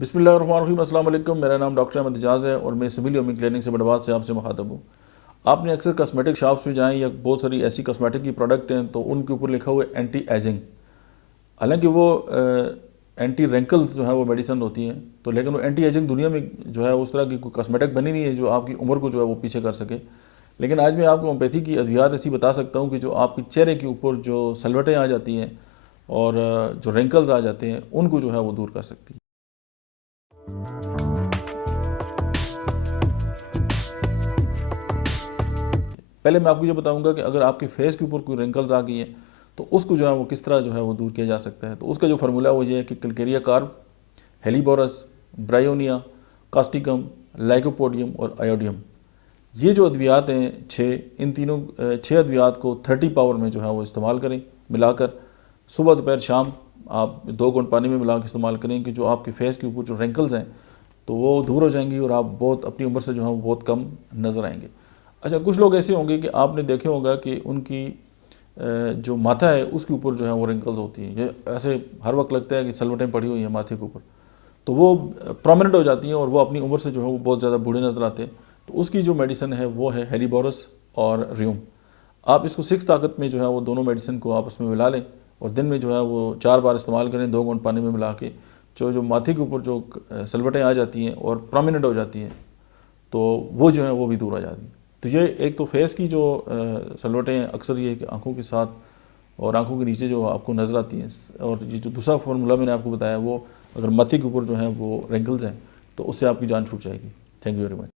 बिस्मिल्लाहिर्रहमानिर्रहीम, अस्सलाम वालेकुम। मेरा नाम डॉक्टर अहमद एजाज है और मैं सिमिलिया क्लिनिक से बड़वाद से आपसे मुखातब हूँ। आपने अक्सर कॉस्मेटिक शॉप्स में जाएँ या बहुत सारी ऐसी कॉस्मेटिक की प्रोडक्ट हैं तो उनके ऊपर लिखा हुआ है एंटी एजिंग। हालांकि वो एंटी रेंकल्स जो है वो मेडिसिन होती हैं, तो लेकिन वो एंटी एजिंग दुनिया में जो है उस तरह की कोई कॉस्मेटिक बनी नहीं है जो आपकी उम्र को जो है वो पीछे कर सके। लेकिन आज मैं आपको होम्योपैथी की अद्वियात ऐसी बता सकता हूँ कि जो आपके चेहरे के ऊपर जो सलवटें आ जाती हैं और जो रेंकल्स आ जाते हैं उनको जो है वो दूर कर सकती है। पहले मैं आपको ये बताऊंगा कि अगर आपके फेस के ऊपर कोई रिंकल्स आ गई हैं तो उसको जो है वो किस तरह जो है वो दूर किया जा सकता है। तो उसका जो फार्मूला वो ये है कि calcarea carb, helleborus, bryonia, causticum, lycopodium और आयोडियम, ये जो अद्वियात हैं छः, इन तीनों छः अद्वियात को 30 पावर में जो है वो इस्तेमाल करें मिलाकर। सुबह दोपहर शाम आप 2 घूंट पानी में मिला के इस्तेमाल करें कि जो आपके फेस के ऊपर जो रिंकल्स हैं तो वो दूर हो जाएंगी और आप बहुत अपनी उम्र से जो है वो बहुत कम नज़र आएंगे। अच्छा, कुछ लोग ऐसे होंगे कि आपने देखे होगा कि उनकी जो माथा है उसके ऊपर जो है वो रिंकल्स होती हैं, ये ऐसे हर वक्त लगता है कि सलवटें पड़ी हुई हैं माथे के ऊपर, तो वो प्रोमिनेंट हो जाती हैं और वो अपनी उम्र से जो है वो बहुत ज़्यादा बूढ़े नज़र आते हैं। तो उसकी जो मेडिसिन है वो है हेलीबोरस और र्यूम। आप इसको 6 ताकत में जो है वो दोनों मेडिसिन को आपस में मिला लें और दिन में जो है वो 4 बार इस्तेमाल करें 2 घूंट पानी में मिला के। जो माथे के ऊपर जो सलवटें आ जाती हैं और प्रोमिनेंट हो जाती हैं तो वो जो है वो भी दूर हो जाती हैं। तो ये एक तो फेस की जो सलवटें हैं अक्सर ये कि आँखों के साथ और आँखों के नीचे जो आपको नज़र आती हैं, और ये जो दूसरा फार्मूला मैंने आपको बताया वो अगर माथे के ऊपर जो है वो रिंकल्स हैं तो उससे आपकी जान छूट जाएगी। Thank you very much.